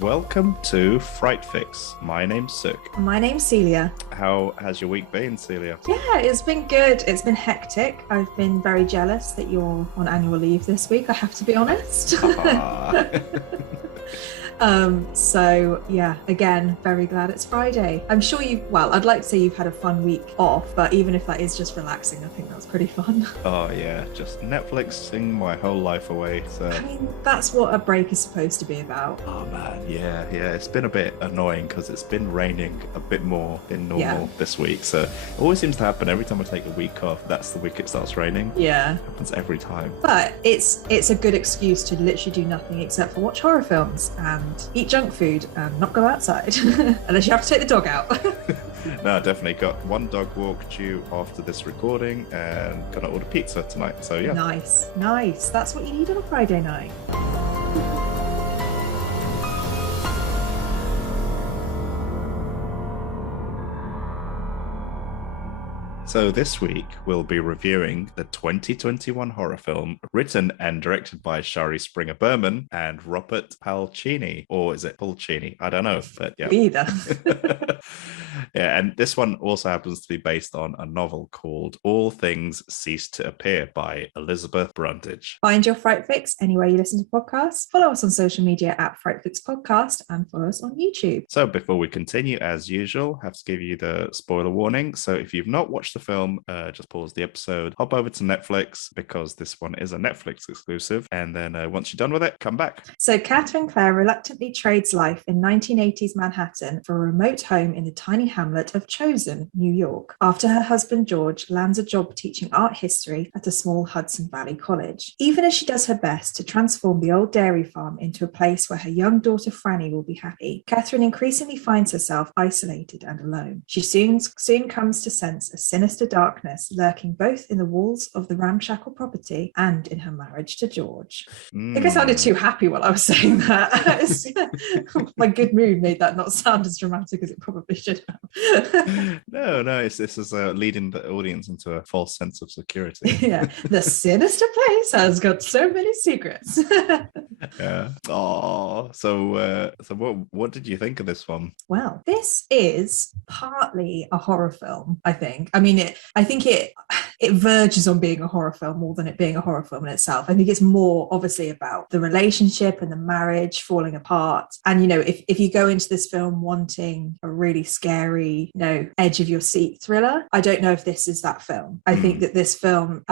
Welcome to Fright Fix. My name's Suk. My name's Celia. How has your week been, Celia? Yeah, it's been good. It's been hectic. I've been very jealous that you're on annual leave this week, I have to be honest. So yeah, again, very glad it's Friday. I'm sure I'd like to say you've had a fun week off, but even if that is just relaxing, I think that's pretty fun. Oh yeah, just Netflixing my whole life away. So I mean, that's what a break is supposed to be about. Oh man, yeah, it's been a bit annoying because it's been raining a bit more than normal this week. So it always seems to happen every time I take a week off. That's the week it starts raining. Yeah, it happens every time. But it's a good excuse to literally do nothing except for watch horror films and eat junk food and not go outside unless you have to take the dog out. No, I definitely got one dog walk due after this recording and gonna order pizza tonight. So yeah. Nice. That's what you need on a Friday night. So this week, we'll be reviewing the 2021 horror film written and directed by Shari Berman and Robert Pulcini. Or is it Pulcini? I don't know, but yeah. Either. Yeah, and this one also happens to be based on a novel called All Things Cease to Appear by Elizabeth Brundage. Find your Fright Fix anywhere you listen to podcasts. Follow us on social media at Fright Fix Podcast and follow us on YouTube. So before we continue, as usual, I have to give you the spoiler warning. So if you've not watched the film, just pause the episode, hop over to Netflix because this one is a Netflix exclusive. And then once you're done with it, come back. So Catherine Clare reluctantly trades life in 1980s Manhattan for a remote home in the tiny hamlet of Chosen, New York, after her husband George lands a job teaching art history at a small Hudson Valley college. Even as she does her best to transform the old dairy farm into a place where her young daughter Franny will be happy, Catherine increasingly finds herself isolated and alone. She soon comes to sense a sinister darkness lurking both in the walls of the ramshackle property and in her marriage to George. I think I sounded too happy while I was saying that. My good mood made that not sound as dramatic as it probably should have. No, this is leading the audience into a false sense of security. Yeah, the sinister place has got so many secrets. Yeah. Oh, so what did you think of this one? Well, this is partly a horror film, I think. I mean, I think it verges on being a horror film more than it being a horror film in itself. I think it's more obviously about the relationship and the marriage falling apart. And, if you go into this film wanting a really scary, edge of your seat thriller, I don't know if this is that film. I think that this film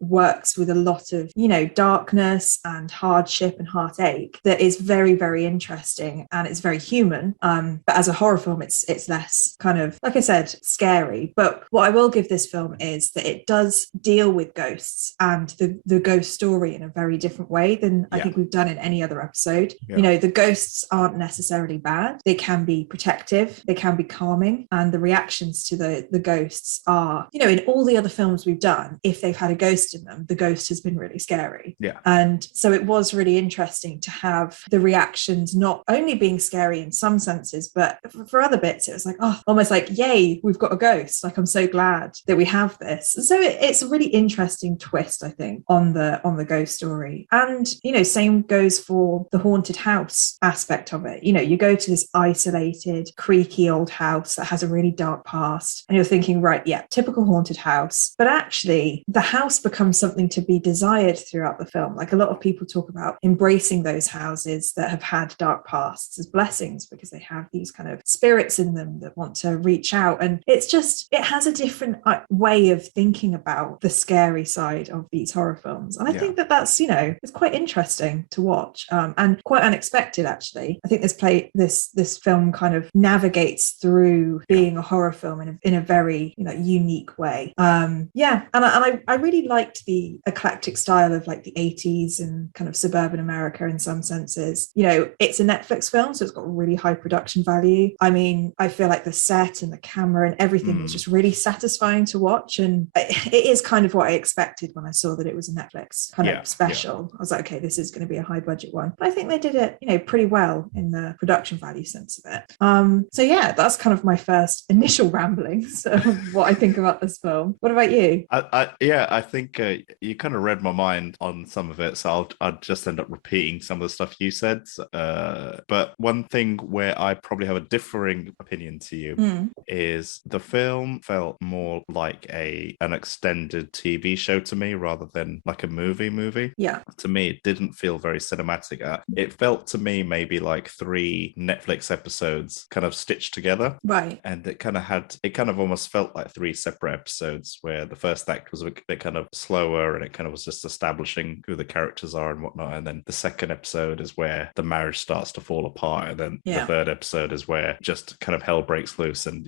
works with a lot of, darkness and hardship and heartache that is very, very interesting and it's very human. But as a horror film, it's less kind of, like I said, scary. But what I will give this film is that it does deal with ghosts and the ghost story in a very different way than I think we've done in any other episode. Yeah. The ghosts aren't necessarily bad. They can be protective, they can be calming, and the reactions to the ghosts are, in all the other films we've done, if they've had a ghost in them, the ghost has been really scary. Yeah. And so it was really interesting to have the reactions not only being scary in some senses, but for other bits, it was like, almost like, yay, we've got a ghost. Like, I'm so glad that we have this. So it's a really interesting twist, I think, on the ghost story. And, same goes for the haunted house aspect of it. You go to this isolated, creaky old house that has a really dark past, and you're thinking, right, yeah, typical haunted house. But actually, the house becomes something to be desired throughout the film. Like, a lot of people talk about embracing those houses that have had dark pasts as blessings because they have these kind of spirits in them that want to reach out. And it has a different way of thinking about the scary side of these horror films. And I think that's, it's quite interesting to watch and quite unexpected, actually. I think this film kind of navigates through being a horror film in a very, unique way. And I really liked the eclectic style of like the 80s and kind of suburban America in some senses. It's a Netflix film, so it's got really high production value. I mean, I feel like the set and the camera and everything was just really satisfying to watch. And it is kind of what I expected when I saw that it was a Netflix kind of special. I was like, okay, this is going to be a high budget one. But I think they did it, pretty well in the production value sense of it. So yeah, that's kind of my first first initial ramblings of what I think about this film. What about you? I think you kind of read my mind on some of it, so I'll just end up repeating some of the stuff you said. But one thing where I probably have a differing opinion to you is the film felt more like an extended TV show to me rather than like a movie. Yeah. To me, it didn't feel very cinematic. It felt to me maybe like 3 Netflix episodes kind of stitched together. Right. And it kind of almost felt like 3 separate episodes where the first act was a bit kind of slower and it kind of was just establishing who the characters are and whatnot. And then the second episode is where the marriage starts to fall apart. And then the third episode is where just kind of hell breaks loose and,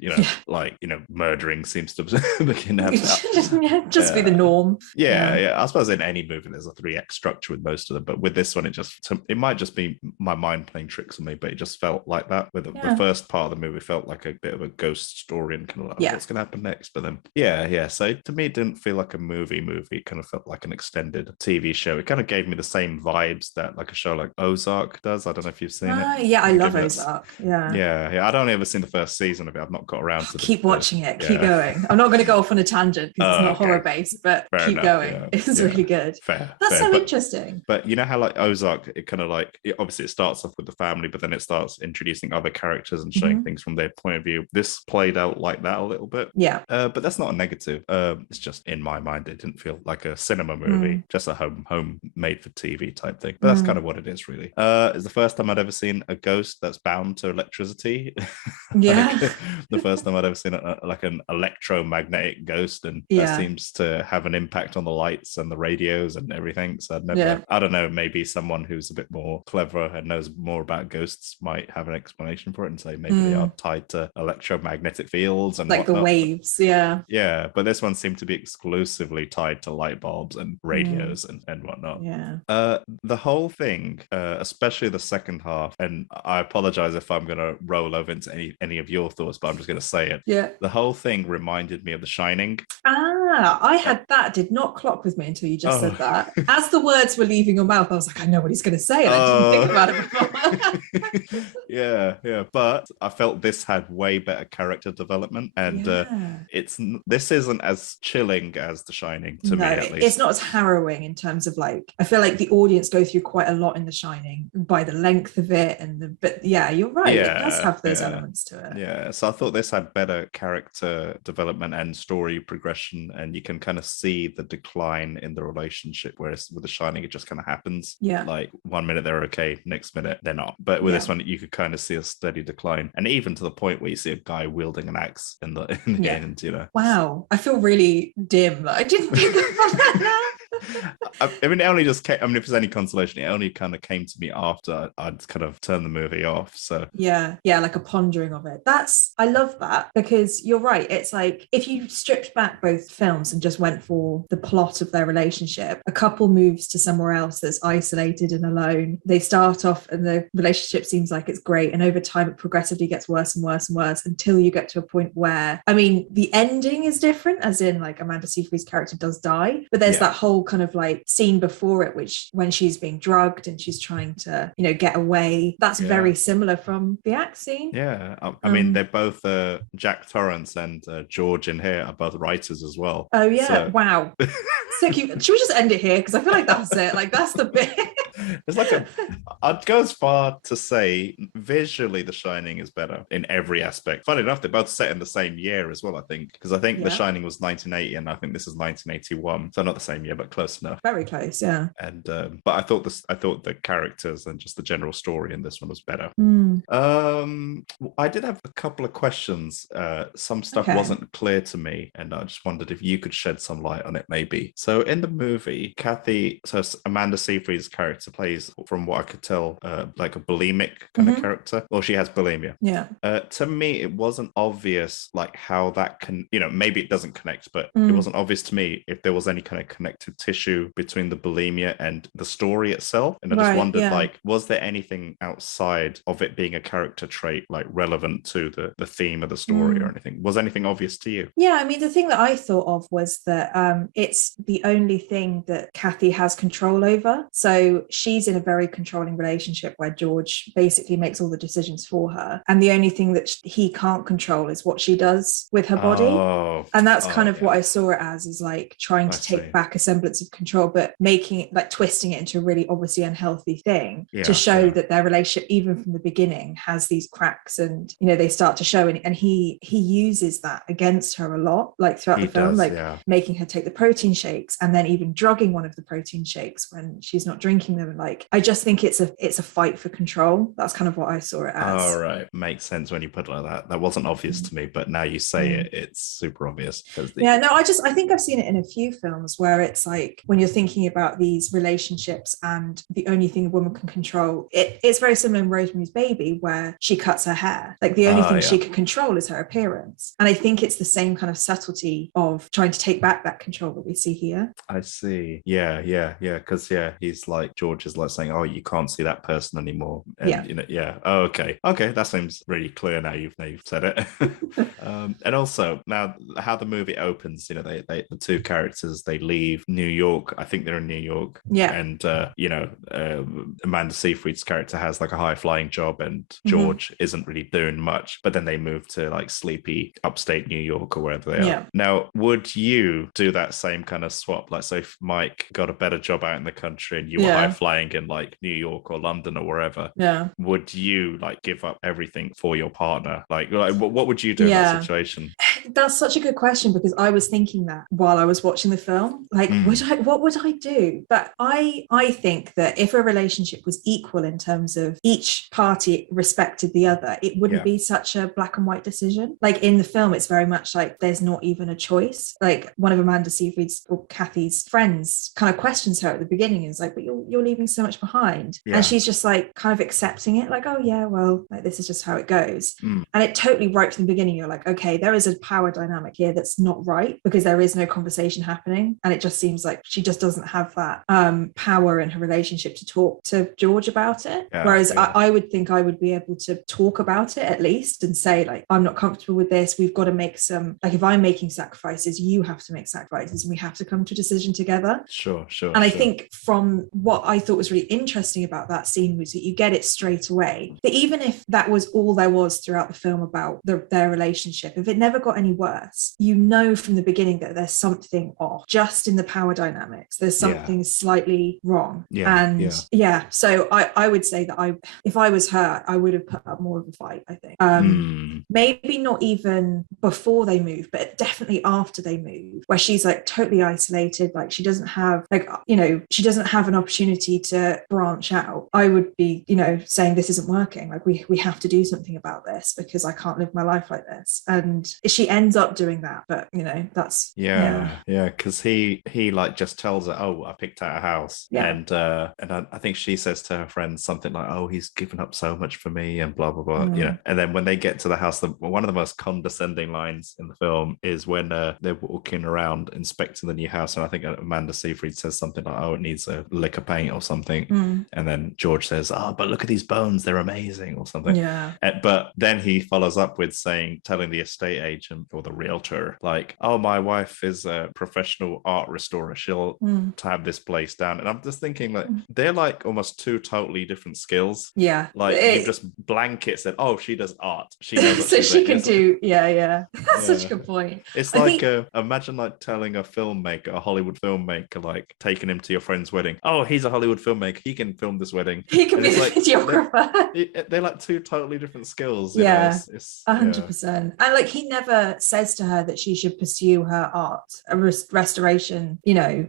murdering seems to begin to happen. Just be the norm. Yeah. I suppose in any movie there's a 3-act structure with most of them, but with this one it might just be my mind playing tricks on me, but it just felt like that. With the first part of the movie felt like a bit of a ghost story and kind of like what's going to happen next. But then so to me it didn't feel like a movie. It kind of felt like an extended TV show. It kind of gave me the same vibes that like a show like Ozark does. I don't know if you've seen it. Yeah, I love Ozark. Yeah. I'd only ever seen the first season of it. I've not got around to keep watching it. Keep going. I'm not going to go off on a tangent because it's not horror based, but fair keep enough, going. It's really good. That's so interesting. But you know how like Ozark, it kind of like obviously it starts off with the family, but then it starts introducing other characters and showing things from their point of view. This played out like that a little bit. Yeah. But that's not a negative. It's just in my mind, it didn't feel like a cinema movie, just a home made for TV type thing. But that's kind of what it is, really. It's the first time I'd ever seen a ghost that's bound to electricity. Yeah. The first time I'd ever seen like an electromagnetic ghost, and that seems to have an impact on the lights and the radios and everything. So I don't know, maybe someone who's a bit more clever and knows more about ghosts might have an explanation for it and say maybe they are tied to electromagnetic fields and like whatnot. The waves. Yeah, but this one seemed to be exclusively tied to light bulbs and radios and whatnot. The whole thing, especially the second half, and I apologize if I'm going to roll over into any of your thoughts, but I'm just going to say it. The whole thing reminded me of The Shining. I had that, did not clock with me until you just said that. As the words were leaving your mouth, I was like, I know what he's going to say, and I didn't think about it before. yeah. But I felt this had way better character development, and this isn't as chilling as The Shining to me, at least. It's not as harrowing in terms of like, I feel like the audience go through quite a lot in The Shining by the length of it, but you're right. It does have those elements to it. Yeah, so I thought this had better character development and story progression, and you can kind of see the decline in the relationship, whereas with The Shining it just kind of happens. Like 1 minute they're okay, next minute they're not. But with this one you could kind of see a steady decline, and even to the point where you see a guy wielding an axe in the end, Wow, I feel really dim. Like, I didn't think about that. I mean, it only just came, if there's any consolation, it only kind of came to me after I'd kind of turned the movie off. So like a pondering of it. I love that, because you're right. It's like if you stripped back both films and just went for the plot of their relationship, a couple moves to somewhere else that's isolated and alone. They start off and the relationship seems like it's great, and over time it progressively gets worse and worse and worse until you get to a point where, I mean, the ending is different, as in like Amanda Seyfried's character does die, but there's that whole kind of like scene before it, which when she's being drugged and she's trying to get away, that's very similar from the axe scene. I mean, they're both Jack Torrance and George in here are both writers as well. Wow. So cute. Should we just end it here, because I feel like that's it, like that's the bit. It's like I'd go as far to say visually The Shining is better in every aspect. Funny enough, they're both set in the same year as well, I think, because I think The Shining was 1980 and I think this is 1981, so not the same year but close enough. Very close. And but I thought the characters and just the general story in this one was better. I did have a couple of questions. Some stuff wasn't clear to me, and I just wondered if you could shed some light on it maybe. So in the movie, Amanda Seyfried's character plays, from what I could tell, like a bulimic kind of character. Well, she has bulimia. To me, it wasn't obvious like how that can, maybe it doesn't connect, but it wasn't obvious to me if there was any kind of connective tissue between the bulimia and the story itself. And I just wondered, like, was there anything outside of it being a character trait, like relevant to the theme of the story or anything? Was anything obvious to you? Yeah, I mean, the thing that I thought of was that it's the only thing that Kathy has control over. So she's in a very controlling relationship where George basically makes all the decisions for her, and the only thing that he can't control is what she does with her body. And that's kind of what I saw it as, is like trying to take back a semblance of control, but making it, like twisting it into a really obviously unhealthy thing to show that their relationship, even from the beginning, has these cracks, and they start to show, and he uses that against her a lot, like throughout the film, making her take the protein shakes, and then even drugging one of the protein shakes when she's not drinking them. And like, I just think it's a fight for control. That's kind of what I saw it as. All right, makes sense when you put it like that. That wasn't obvious to me, but now you say it, it's super obvious. I think I've seen it in a few films where it's like, when you're thinking about these relationships and the only thing a woman can control, it's very similar in Rosemary's Baby, where she cuts her hair. Like, the only thing she can control is her appearance. And I think it's the same kind of subtlety of trying to take back that control that we see here. I see. Yeah. Because he's like, George is like saying, "Oh, you can't see that person anymore." And, Oh, okay. That seems really clear now. You've said it. And also now, how the movie opens, the two characters, they leave New York. I think they're in New York. Yeah. And Amanda Seyfried's character has like a high flying job, and George isn't really doing much. But then they move to like sleepy upstate New York or wherever they are. Now, would you do that same kind of swap? Like, so if Mike got a better job out in the country and you were high flying in like New York or London or wherever, would you like give up everything for your partner? Like what would you do in that situation? That's such a good question, because I was thinking that while I was watching the film. Like, what would I do? But I think that if a relationship was equal in terms of each party respected the other, it wouldn't be such a black and white decision. Like in the film, it's very much like there's not even a choice. Like, one of Amanda Seyfried's or Kathy's friends kind of questions her at the beginning, and is like, "But you're leaving so much behind." And she's just like kind of accepting it, like, "Oh yeah, well, like, this is just how it goes." And it totally, right from the beginning, you're like, okay, there is a power dynamic here that's not right, because there is no conversation happening, and it just seems like she just doesn't have that power in her relationship to talk to George about it. Whereas I would think I would be able to talk about it at least, and say, like, "I'm not comfortable with this. We've got to make some, like, if I'm making sacrifices, you have to make sacrifices, and we have to come to a decision together." Sure. And I think from what I thought was really interesting about that scene was that you get it straight away, that even if that was all there was throughout the film about their relationship, if it never got any worse, from the beginning that there's something off, just in the power dynamics. There's something slightly wrong. So I would say that if I was her, I would have put up more of a fight, I think. Maybe not even before they move, but definitely after they move, where she's like totally isolated, like she doesn't have an opportunity to branch out. I would be, saying, "This isn't working. Like, we have to do something about this, because I can't live my life like this." And she ends up doing that, but that's because he like just tells her, "Oh, I picked out a house," and I think she says to her friends something like, "Oh, he's given up so much for me," and blah blah blah. And then when they get to the house, one of the most condescending lines in the film is when they're walking around inspecting the new house, and I think Amanda Seyfried says something like, "Oh, it needs a lick of paint or something," and then George says, "Oh, but look at these bones, they're amazing," or something. But then he follows up with telling the estate agent or the realtor, like, "Oh, my wife is a professional art restorer, she'll have this place down." And I'm just thinking, like, they're like almost two totally different skills. Like, you just blanket said, "Oh, she does art, she knows so she can do that's such a good point. It's like imagine like telling a Hollywood filmmaker, like taking him to your friend's wedding. "Oh, he's a Hollywood filmmaker, he can film this wedding, he can be the videographer." They're like two totally different skills. 100%. And like, he never says to her that she should pursue her art, a restoration,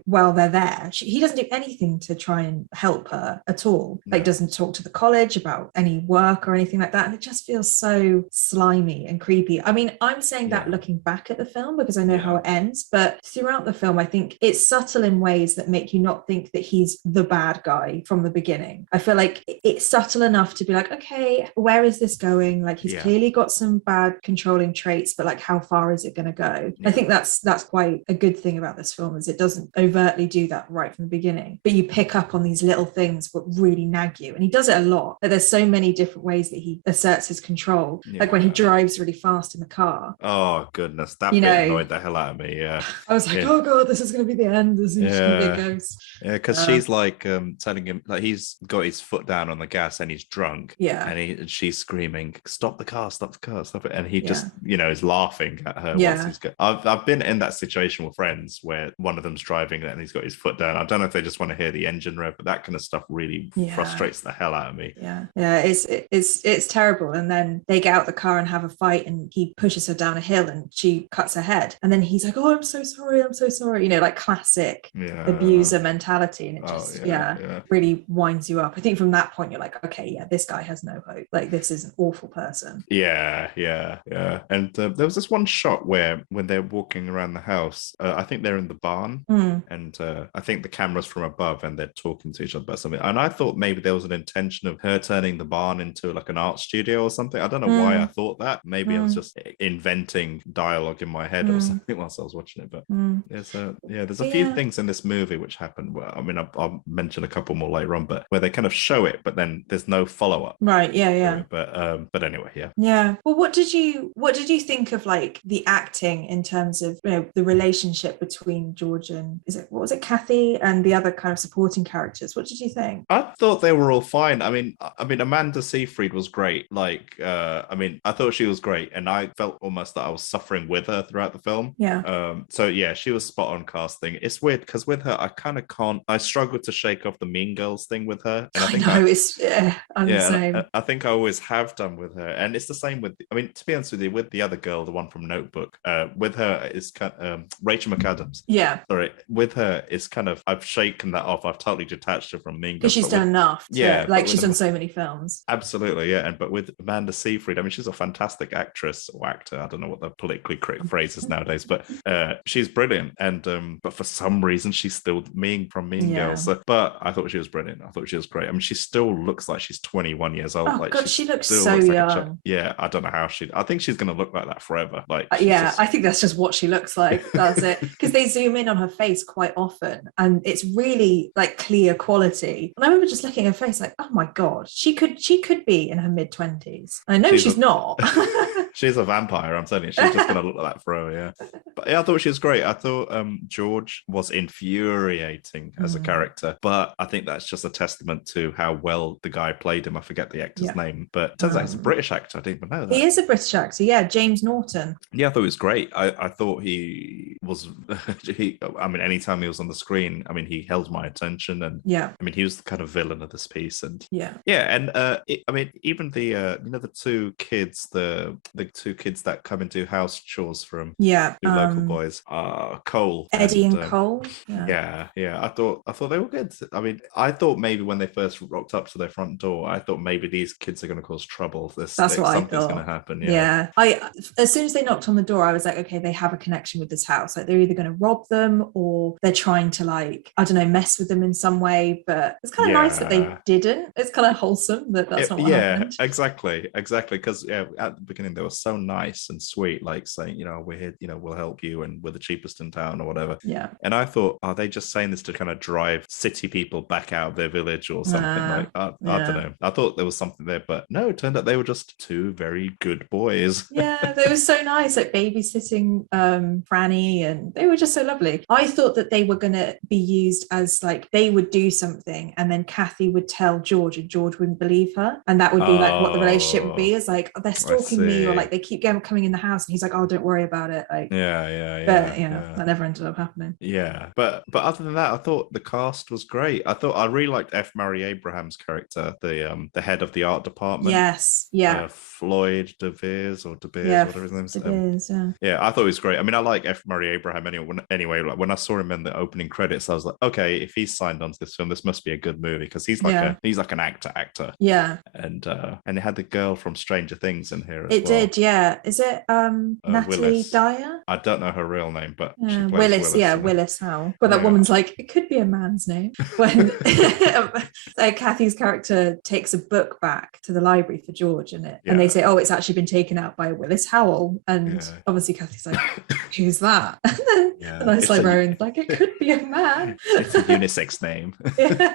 while they're there. He doesn't do anything to try and help her at all. Like, doesn't talk to the college about any work or anything like that. And it just feels so slimy and creepy. I mean, I'm saying that looking back at the film, because I know how it ends, but throughout the film, I think it's subtle in ways that make you not think that he's the bad guy from the beginning. I feel like it's subtle enough to be like, okay, where is this going? Like, he's clearly got some bad controlling traits, but like, how far is it going to go? Yeah. I think that's quite a good thing about this film, is it doesn't overtly do that right from the beginning, but you pick up on these little things that really nag you, and he does it a lot. Like, there's so many different ways that he asserts his control, like when he drives really fast in the car. Oh goodness, that You bit know, annoyed the hell out of me. Yeah, I was like, oh god, this is going to be the end. This is just going to be a ghost. Yeah, because she's like telling him, like, he's got his foot down on the gas and he's drunk. Yeah. And she's screaming, stop the car, stop it. And he just, Yeah. is laughing at her. Yeah. Once he's I've been in that situation with friends where one of them's driving and he's got his foot down. I don't know if they just want to hear the engine rev, but that kind of stuff really frustrates the hell out of me. Yeah. It's terrible. And then they get out the car and have a fight, and he pushes her down a hill and she cuts her head. And then he's like, oh, I'm so sorry. Like classic abuser mentality. And it just, really winds you up. I think from that point, you're like, okay, yeah, this guy has no hope. Like, this is an awful person. Yeah. And there was this one shot where when they're walking around the house, I think they're in the barn, and I think the camera's from above and they're talking to each other about something. And I thought maybe there was an intention of her turning the barn into like an art studio or something. I don't know why I thought that. Maybe I was just inventing dialogue in my head or something whilst I was watching it. But there's a few things in this movie which happened. Well, I mean, I'll mention a couple more later on, but where they kind of show it, but then there's no follow-up. Right. Yeah. But anyway, yeah. Yeah. Well, what did you think of like the acting in terms of, the relationship between George and Kathy and the other kind of supporting characters? What did you think? I thought they were all fine. I mean, Amanda Seyfried was great. Like, I thought she was great, and I felt almost that I was suffering with her throughout the film. Yeah. So yeah, she was spot on casting. It's weird because with her, I struggled to shake off the Mean Girls thing with her. And I'm the same. I think I always have done with her, and it's the same with. I mean, to be honest with you, with the other girl, the one from Notebook, with her is kind of, Rachel McAdams. Yeah. Sorry, with her it's kind of, I've shaken that off. I've totally detached her from Mean Girls. Because she's done enough. She's done so many films. Absolutely, yeah. But with Amanda Seyfried, I mean, she's a fantastic actress or actor. I don't know what the politically correct phrase is nowadays, but she's brilliant. And but for some reason, she's still Mean Girls. So, but I thought she was brilliant. I thought she was great. I mean, she still looks like she's 21 years old. Oh like, God, she looks so young. Yeah, I don't know how I think she's going to look like that forever. Like, I think that's just what she looks like. That's it. Because they zoom in on her face quite often, and it's really like clear quality. And I remember just looking at her face, like, oh my God, she could be in her mid-20s. I know she's not. She's a vampire. I'm telling you, she's just going to look like that forever. Yeah. But yeah, I thought she was great. I thought George was infuriating as a character, but I think that's just a testament to how well the guy played him. I forget the actor's name, but it turns out he's a British actor. I didn't even know that. He is a British actor. Yeah, James Norton. Yeah, I thought he was great. I thought he was. Anytime he was on the screen, I mean, he held my attention, and he was the kind of villain of this piece, and even the two kids, the two kids that come and do house chores from two local boys, Cole, Eddie and Cole. Yeah. I thought they were good. I mean, I thought maybe when they first rocked up to their front door, I thought maybe these kids are going to cause trouble. Something's going to happen. Yeah. As soon as they knocked on the door, I was like, okay, they have a connection with this house. Like, they're either going to rob them or they're trying to, like, I don't know, mess with them in some way. But it's kind of nice that they didn't. It's kind of wholesome that's not what happened. Exactly. Because at the beginning they were so nice and sweet, like saying, we're here, we'll help you, and we're the cheapest in town or whatever. Yeah. And I thought, are they just saying this to kind of drive city people back out of their village or something? I don't know. I thought there was something there, but no, it turned out they were just two very good boys. Yeah, they were so nice, like babysitting Franny, and they were just so lovely. I thought that they were going to be used as, like, they would do something and then Kathy would tell George and George wouldn't believe her, and that would be like what the relationship would be, is like, oh, they're stalking me, or like they keep coming in the house, and he's like, oh, don't worry about it. Like, that never ended up happening. Yeah, but other than that, I thought the cast was great. I really liked F. Murray Abraham's character, the head of the art department. Yes, Floyd DeVeers, whatever his name is. Yeah, I thought he was great. I mean, I like F. Murray Abraham anyway. Like, when I saw him in the opening credits, I was like, okay, if he's signed on to this film, this must be a good movie, because he's like an actor. Yeah. And it had the girl from Stranger Things in here as well. It did, yeah. Is it Natalie Willis. Dyer? I don't know her real name, but Willis. Willis Howell. Well, that woman's like, it could be a man's name. When Kathy's character takes a book back to the library for George in it, and they say, oh, it's actually been taken out by Willis Howell. film. And Yeah. obviously Kathy's like, who's that? And then Yeah. the nice librarian's like, it could be a man. It's a unisex name. Yeah.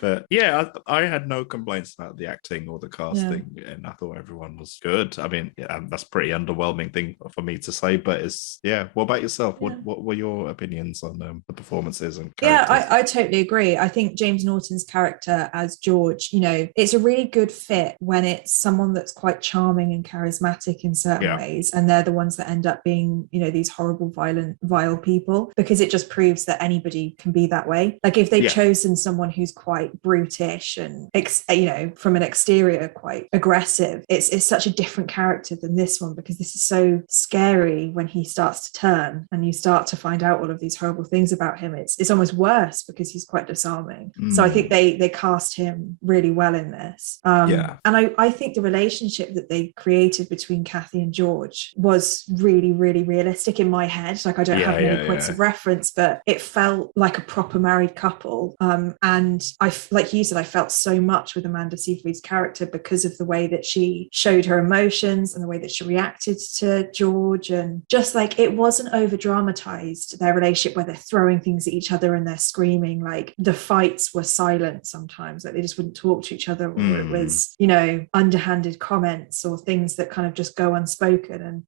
But yeah, I had no complaints about the acting or the casting, and I thought everyone was good. I mean, yeah, that's a pretty underwhelming thing for me to say, but it's, yeah. What about yourself? Yeah. What were your opinions on the performances and Yeah, characters? I totally agree. I think James Norton's character as George, you know, it's a really good fit when it's someone that's quite charming and charismatic in certain ways, and they're the ones that end up being, you know, these horrible, violent, vile people, because it just proves that anybody can be that way. Like if they'd chosen someone who's quite brutish and, you know, from an exterior quite aggressive, it's such a different character than this one, because this is so scary when he starts to turn and you start to find out all of these horrible things about him. It's almost worse because he's quite disarming. So I think they cast him really well in this. And I think the relationship that they created between Kathy and George was really, really realistic in my head. Like I don't have many points of reference, but it felt like a proper married couple. And I, like you said, I felt so much with Amanda Seyfried's character because of the way that she showed her emotions and the way that she reacted to George, and just like it wasn't over dramatized, their relationship where they're throwing things at each other and they're screaming. Like the fights were silent sometimes, like they just wouldn't talk to each other, or it was, you know, underhanded comments or things that kind of just go unspoken. And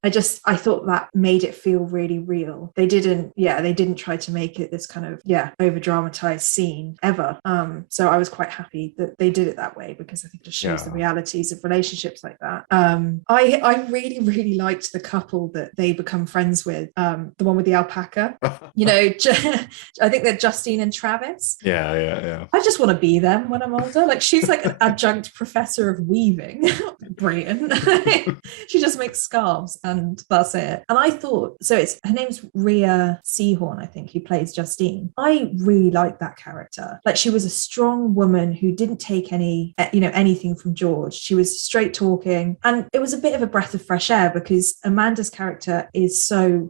I thought that made it feel really real. They didn't try to make it this kind of over dramatized scene ever. So I was quite happy that they did it that way, because I think it just shows the realities of relationships like that. I really, really liked the couple that they become friends with, the one with the alpaca. You know, I think they're Justine and Travis. Yeah. I just want to be them when I'm older. Like she's like an adjunct professor of weaving. Brilliant. She just makes scarves and that's it. And I thought, so her name's Rhea Seehorn, I think, who plays Justine. I really liked that character. Like she was a strong woman who didn't take anything from George. She was straight talking, and it was a bit of a breath of fresh air because Amanda's character is so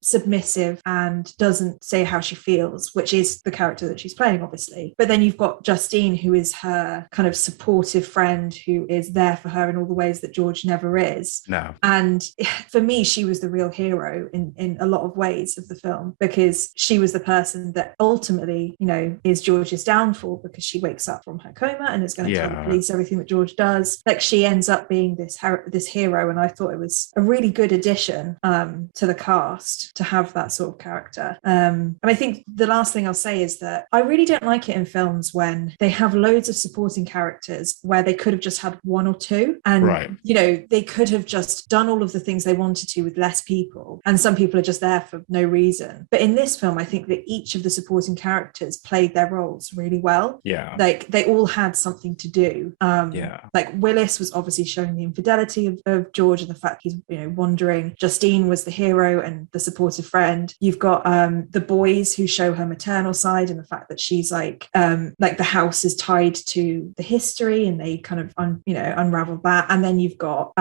submissive and doesn't say how she feels, which is the character that she's playing, obviously. But then you've got Justine, who is her kind of supportive friend, who is there for her in all the ways that George never is. No. And for me, she was the real hero in a lot of ways of the film, because she was the person that ultimately, you know, is George's downfall, because she wakes up from her coma and is going to tell the police everything that George does. Like she ends up being this hero, and I thought it was a really good addition to the cast to have that sort of character. And I think the last thing I'll say is that I really don't like it in films when they have loads of supporting characters where they could have just had one or two, and you know, they could have just done all of the things they wanted to with less people, and some people are just there for no reason. But in this film, I think that each of the supporting characters played their roles really well. Like they all had something to do. Like Willis was obviously showing the infidelity of George and the fact he's, you know, wandering. Justine was the hero and the supportive friend. You've got the boys who show her maternal side and the fact that she's like the house is tied to the history, and they kind of unravel that. And then you've got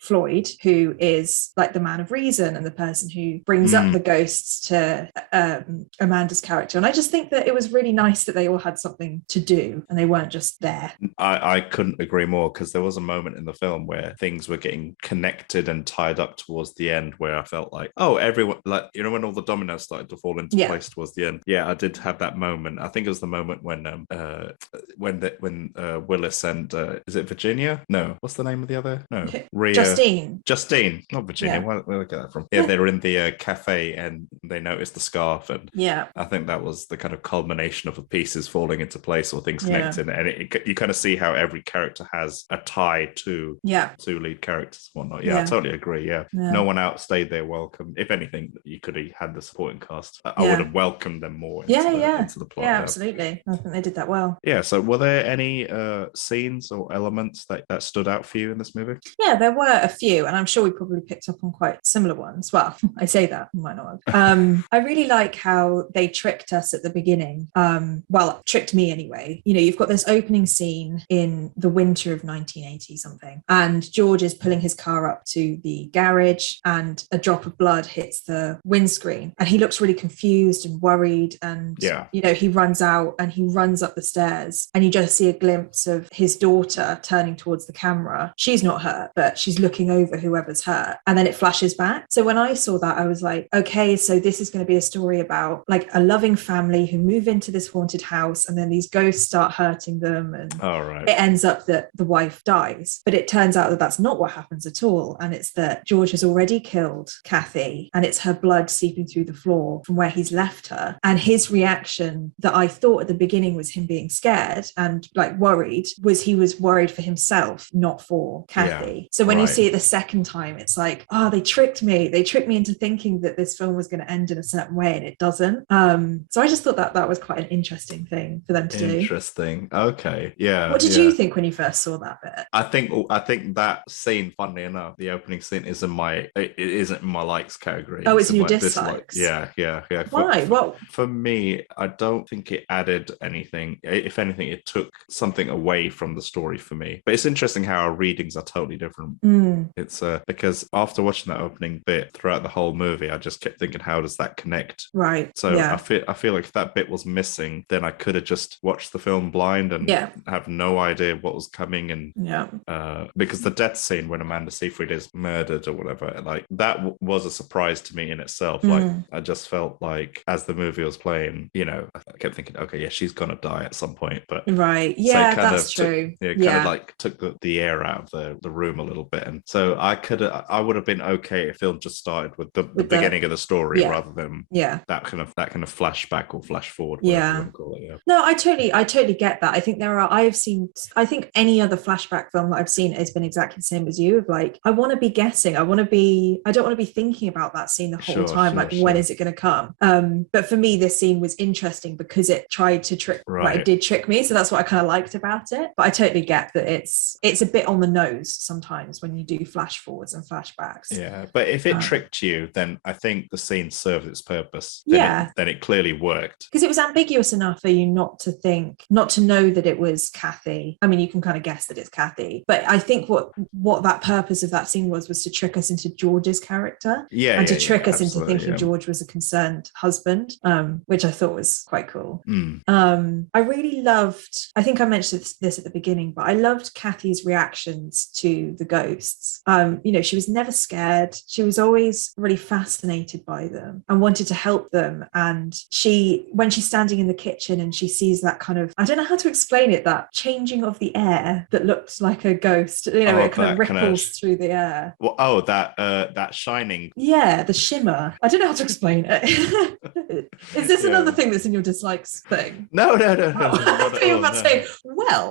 Floyd, who is like the man of reason and the person who brings up the ghosts to Amanda's character. And I just think that it was really nice that they all had something to do and they weren't just there. I couldn't agree more, because there was a moment in the film where things were getting connected and tied up towards the end, where I felt like, oh, everyone, like, you know, when all the dominoes started to fall into place towards the end. Yeah, I did have that moment. I think it was the moment when Willis and is it Virginia? No, what's the name of the other? No, Rhea. Justine, not Virginia. Where did I get that from? Yeah, they were in the cafe and they noticed the scarf, and I think that was the kind of culmination of the pieces falling into place, or things connecting, and you kind of see how every character has a tie to two lead characters and whatnot. I totally agree. No one outstayed their welcome. If anything, you could have had the supporting cast. I would have welcomed them more into the plot. Absolutely. I think they did that well. So were there any scenes or elements that stood out for you in this movie? There were a few, and I'm sure we probably picked up on quite similar ones. Well, I say that, I might not have. I really like how they tricked us at the beginning. well, tricked me anyway. You know, you've got this opening scene in the winter of 1980 something, and George is pulling his car up to the garage, and a drop of blood hits the windscreen, and he looks really confused and worried, and you know, he runs out and he runs up the stairs, and you just see a glimpse of his daughter turning towards the camera. She's not hurt, but she's looking over whoever's hurt, and then it flashes back. So when I saw that, I was like, okay, so this is going to be a story about like a loving family who move into this haunted house, and then these ghosts start hurting them, and it ends up that the wife dies. But it turns out that that's not what happens at all, and it's that George has already killed Kathy, and it's her blood seeping through the floor from where he's left her. And his reaction that I thought at the beginning was him being scared and like worried, was he was worried for himself, not for Kathy. So when you see it the second time, it's like, oh, they tricked me into thinking that this film was going to end in a certain way, and it doesn't. So I just thought that that was quite an interesting thing for them to do. Interesting. Okay. Yeah. What did you think when you first saw that bit? I think that scene, funnily enough, the opening scene isn't in my likes category. Oh, it's in your dislikes. Yeah. Why? For me, I don't think it added anything. If anything, it took something away from the story for me. But it's interesting how our readings are totally different. It's because after watching that opening bit throughout the whole movie, I just kept thinking, how does that connect? Right. So I feel like if that bit was missing, then I could have just watched the film blind and have no idea what was coming. And because the death scene when Amanda Seyfried is murdered or whatever, like that was a surprise to me in itself. Like I just felt like as the movie was playing, you know, I kept thinking, okay, yeah, she's gonna die at some point. But that's true. Kind of like took the air out of the room a little bit, and so I would have been okay if the film just started with the beginning of the story rather than that kind of flashback or flash forward. No, I totally get that. I think any other flashback film that I've seen has been exactly the same as you, of like, I want to be guessing, I don't want to be thinking about that scene the whole time, when is it going to come? But for me, this scene was interesting because it tried to trick, it did trick me, so that's what I kind of liked about it. But I totally get that it's a bit on the nose sometimes when you do flash forwards and flashbacks. Yeah, but if it tricked you, then I think the scene served its purpose. Then it clearly worked, because it was ambiguous enough for you not to know that it was Kathy. I mean, you can kind of guess that it's Kathy, but I think what that purpose of that scene was to trick us into George's character, and to trick us into thinking George was a concerned husband, which I thought was quite cool. I really loved, I think I mentioned this at the beginning, but I loved Kathy's reactions to the ghosts. You know, she was never scared. She was always really fascinated by them and wanted to help them. And when she's standing in the kitchen and she sees that kind of, I don't know how to explain it, that changing of the air that looks like a ghost, you know, it kind of ripples through the air. Well, that shining. Yeah, the shimmer. I don't know how to explain it. Is this another thing that's in your dislikes thing? No. I thought you were about to say, well.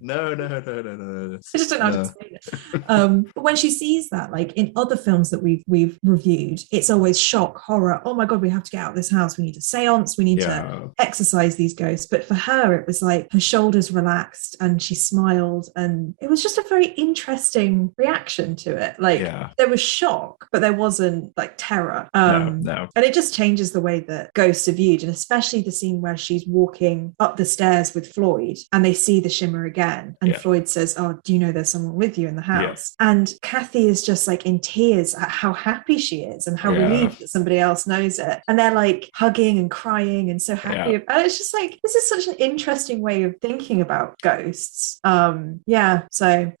No. I just don't know how to explain it. But when she sees that, like in other films that we've reviewed, it's always shock, horror. Oh my God, we have to get out of this house. We need a seance. We need to exorcise these ghosts. But for her, it was like her shoulders relaxed and she smiled. And it was just a very interesting reaction to it. Like there was shock, but there wasn't like terror. No. And it just changes the way that ghosts are viewed. And especially the scene where she's walking up the stairs with Floyd and they see the shimmer again. And Floyd says, oh, do you know there's someone with you in the house? And Kathy is just like in tears at how happy she is and how relieved that somebody else knows it. And they're like hugging and crying and so happy. And it's just like, this is such an interesting way of thinking about ghosts. So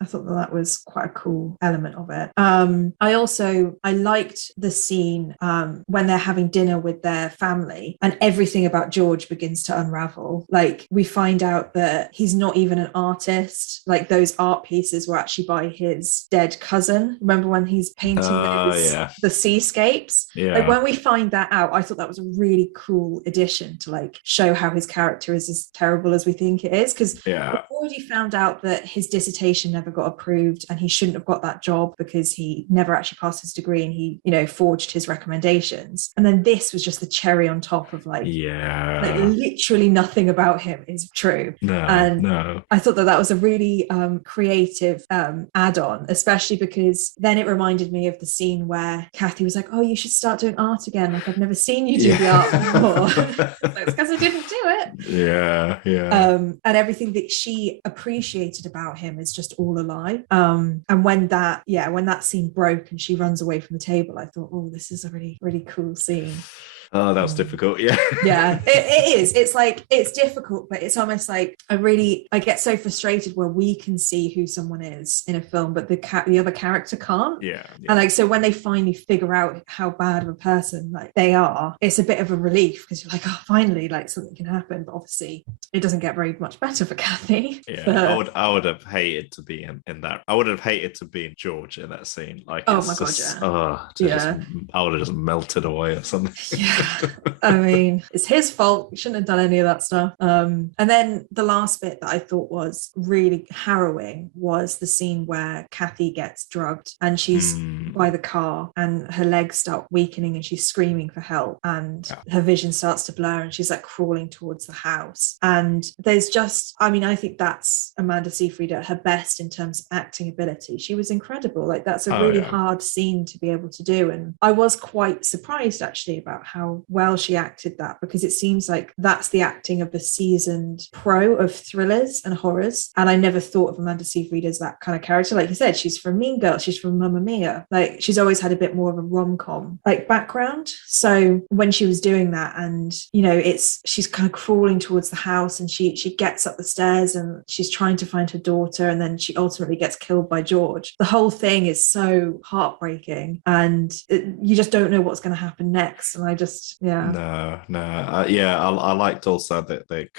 I thought that was quite a cool element of it. I liked the scene when they're having dinner with their family and everything about George begins to unravel. Like we find out that he's not even an artist. Like those art pieces were actually by his dead cousin. Remember when he's painting the seascapes? Like when we find that out, I thought that was a really cool addition to like show how his character is as terrible as we think it is. Because already found out that his dissertation never got approved and he shouldn't have got that job because he never actually passed his degree and he, forged his recommendations. And then this was just the cherry on top of like literally nothing about him is true. No. I thought that was a really creative add-on, especially because then it reminded me of the scene where Kathy was like, oh, you should start doing art again. Like, I've never seen you do the art before. It's because I didn't do it. And everything that she appreciated about him is just all a lie. And when that scene broke and she runs away from the table, I thought, oh, this is a really, really cool scene. Oh, that was difficult. Yeah. Yeah, it is. It's like, it's difficult, but it's almost like I get so frustrated where we can see who someone is in a film, but the other character can't. Yeah. And like, so when they finally figure out how bad of a person like they are, it's a bit of a relief because you're like, oh, finally, like something can happen. But obviously it doesn't get very much better for Kathy. Yeah. But I would have hated to be in that. I would have hated to be in George in that scene. Like, oh my God, yeah. I would have just melted away or something. Yeah. I mean, it's his fault. He shouldn't have done any of that stuff. And then the last bit that I thought was really harrowing was the scene where Kathy gets drugged and she's by the car and her legs start weakening and she's screaming for help and her vision starts to blur and she's like crawling towards the house. And there's just, I mean, I think that's Amanda Seyfried at her best in terms of acting ability. She was incredible. Like, that's a really hard scene to be able to do. And I was quite surprised actually about how well she acted that, because it seems like that's the acting of a seasoned pro of thrillers and horrors. And I never thought of Amanda Seyfried as that kind of character. Like you said, she's from Mean Girls, she's from Mamma Mia. Like, she's always had a bit more of a rom-com like background. So when she was doing that, and she's kind of crawling towards the house and she gets up the stairs and she's trying to find her daughter, and then she ultimately gets killed by George. The whole thing is so heartbreaking, and you just don't know what's going to happen next. And I just I liked also that they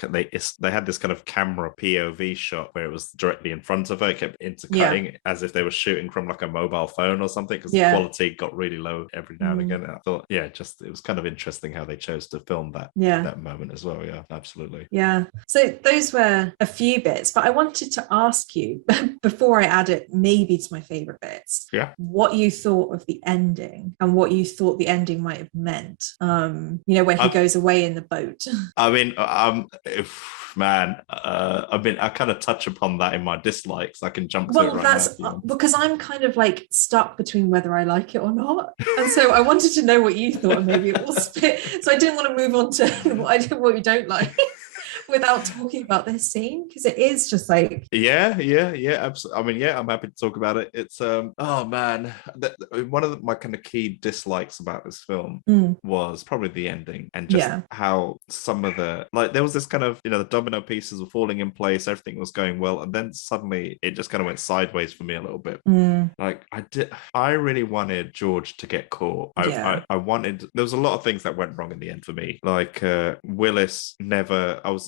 had this kind of camera POV shot where it was directly in front of her. It kept intercutting as if they were shooting from like a mobile phone or something, because the quality got really low every now and again. And I thought, it was kind of interesting how they chose to film that moment as well. Yeah, absolutely. Yeah. So those were a few bits, but I wanted to ask you before I add it maybe to my favorite bits, what you thought of the ending and what you thought the ending might have meant. When he goes away in the boat. I mean, I kind of touch upon that in my dislikes. I can jump to it right now. Because I'm kind of like stuck between whether I like it or not. And so I wanted to know what you thought, and maybe it will spit. So I didn't want to move on to what you don't like without talking about this scene, because it is just like absolutely. I mean, I'm happy to talk about it. It's one of my kind of key dislikes about this film was probably the ending, and just how some of there was this kind of the domino pieces were falling in place, everything was going well, and then suddenly it just kind of went sideways for me a little bit. Like, I really wanted George to get caught. I wanted, there was a lot of things that went wrong in the end for me, like Willis never, I'm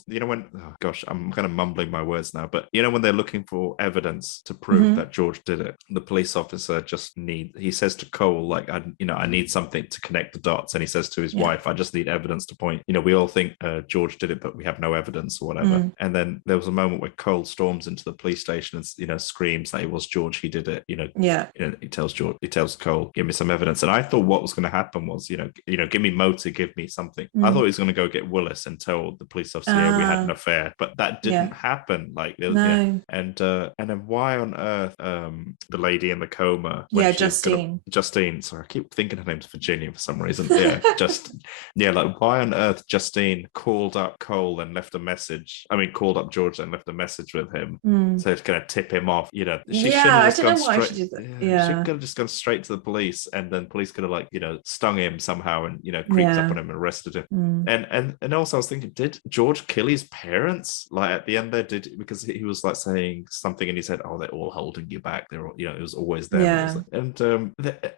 kind of mumbling my words now, but when they're looking for evidence to prove that George did it, the police officer he says to Cole, like, I need something to connect the dots, and he says to his wife, I just need evidence to point, we all think George did it, but we have no evidence or whatever. And then there was a moment where Cole storms into the police station and screams that it was George, he did it. He tells Cole, give me some evidence. And I thought what was going to happen was, give me motive, give me something. I thought he was going to go get Willis and tell the police officer, we had an affair, but that didn't happen. Like, and then why on earth the lady in the coma, Justine, sorry, I keep thinking her name's Virginia for some reason. Like, why on earth Justine called up Cole and left a message, called up George and left a message with him, so it's going to tip him off. She should have just gone straight. She could have just gone straight to the police, and then police could have stung him somehow and creeped up on him and arrested him. And also I was thinking, did George kill his parents like at the end there? Because he was like saying something and he said, oh, they're all holding you back, they're all, it was always them.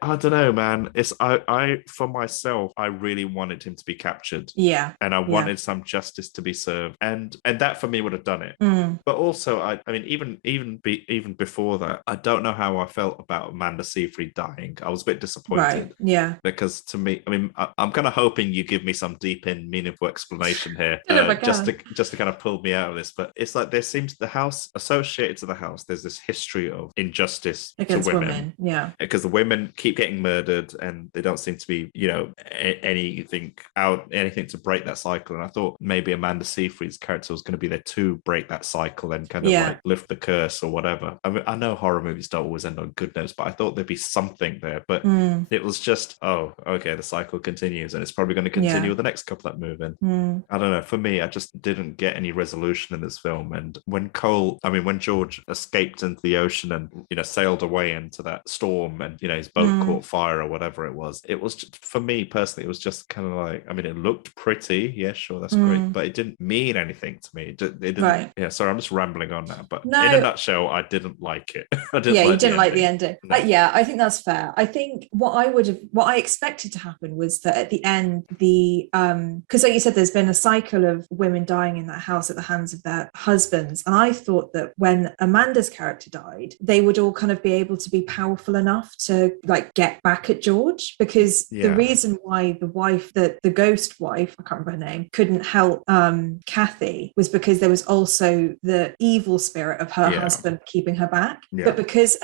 I don't know, man. I for myself, I really wanted him to be captured, and I wanted some justice to be served, and that for me would have done it. But also I mean even before that, I don't know how I felt about Amanda Seyfried dying. I was a bit disappointed, because to me, I'm kind of hoping you give me some deep in meaningful explanation here, just to to kind of pull me out of this, but it's like there seems the house associated to the house. There's this history of injustice against to women. Yeah, Because the women keep getting murdered, and they don't seem to be, anything to break that cycle. And I thought maybe Amanda Seyfried's character was going to be there to break that cycle and kind of like lift the curse or whatever. I mean, I know horror movies don't always end on good notes, but I thought there'd be something there. But it was just, oh, okay, the cycle continues, and it's probably going to continue with the next couple that move in. I don't know. For me, I just didn't get any resolution in this film. And when George escaped into the ocean and sailed away into that storm, and his boat caught fire or whatever it was just, for me personally, it was just kind of like, I mean, it looked pretty, yeah, sure, that's great, but it didn't mean anything to me. It didn't. Right. Yeah, sorry, I'm just rambling on now, but in a nutshell, I didn't like it. You didn't like the ending. No. I think that's fair. I think what I expected to happen was that at the end, because like you said, there's been a cycle of women dying in that house at the hands of their husbands, and I thought that when Amanda's character died, they would all kind of be able to be powerful enough to like get back at George, because the reason why the wife, the ghost wife, I can't remember her name, couldn't help Kathy was because there was also the evil spirit of her husband keeping her back. But because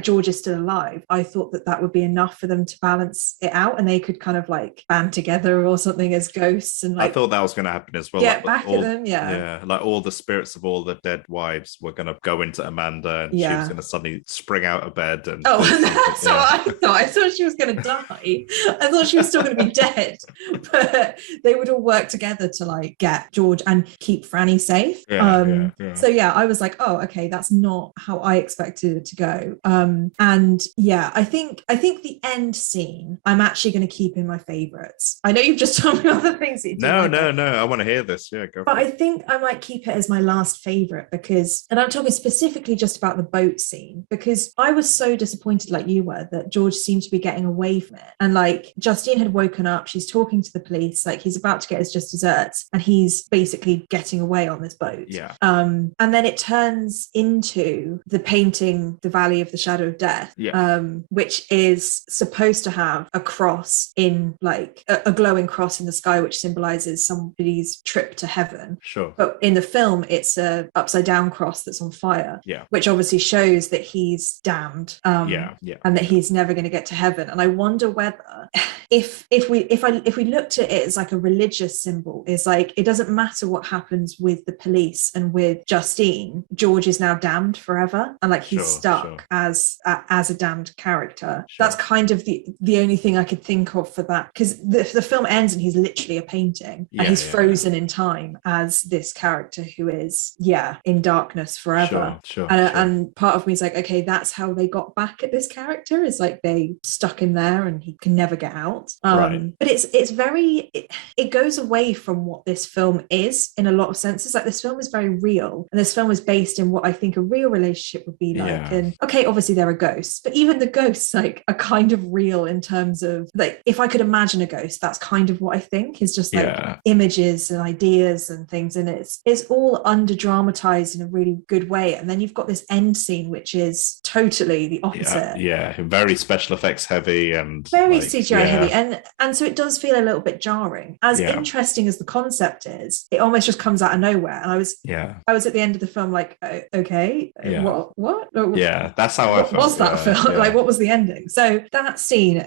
George is still alive, I thought that would be enough for them to balance it out, and they could kind of like band together or something as ghosts. And like, I thought that was going to happen as well. Get back at them, like all the spirits of all the dead wives were going to go into Amanda, and she was going to suddenly spring out of bed. And that's what I thought. I thought she was going to die. I thought she was still going to be dead, but they would all work together to like get George and keep Franny safe. So I was like, oh, okay, that's not how I expected it to go. I think the end scene I'm actually going to keep in my favorites. I know you've just told me other things that you do. No, I want to hear this. Yeah, go. But I think I might keep it as my last favorite because, and I'm talking specifically just about the boat scene, because I was so disappointed, like you were, that George seemed to be getting away from it. And like Justine had woken up, she's talking to the police, like he's about to get his just desserts, and he's basically getting away on this boat. And then it turns into the painting The Valley of the Shadow of Death, which is supposed to have a cross in like a glowing cross in the sky, which symbolizes somebody's trip to heaven. Sure. But in the film, it's a upside down cross that's on fire. Which obviously shows that he's damned. And that he's never going to get to heaven. And I wonder whether if we looked at it as like a religious symbol, is like it doesn't matter what happens with the police and with Justine, George is now damned forever, and like he's stuck as a damned character. That's kind of the only thing I could think of for that, because the film ends and he's literally a painting, and he's frozen in time as this character who is in darkness forever. And part of me is like, okay, that's how they got back at this character, is like they stuck him there and he can never get out. But it's very it goes away from what this film is in a lot of senses. Like this film is very real, and this film is based in what I think a real relationship would be like. And okay, obviously there are ghosts, but even the ghosts like are kind of real in terms of like, if I could imagine a ghost, that's kind of what I think is just like images and ideas and things, and it's all under dramatized in a really good way. And then you've got this end scene which is totally the opposite. Very special effects heavy and very like, CGI heavy, and so it does feel a little bit jarring. As interesting as the concept is, it almost just comes out of nowhere. And I was at the end of the film like, okay, what? That's how I felt. What was that film? Like, what was the ending? So that scene,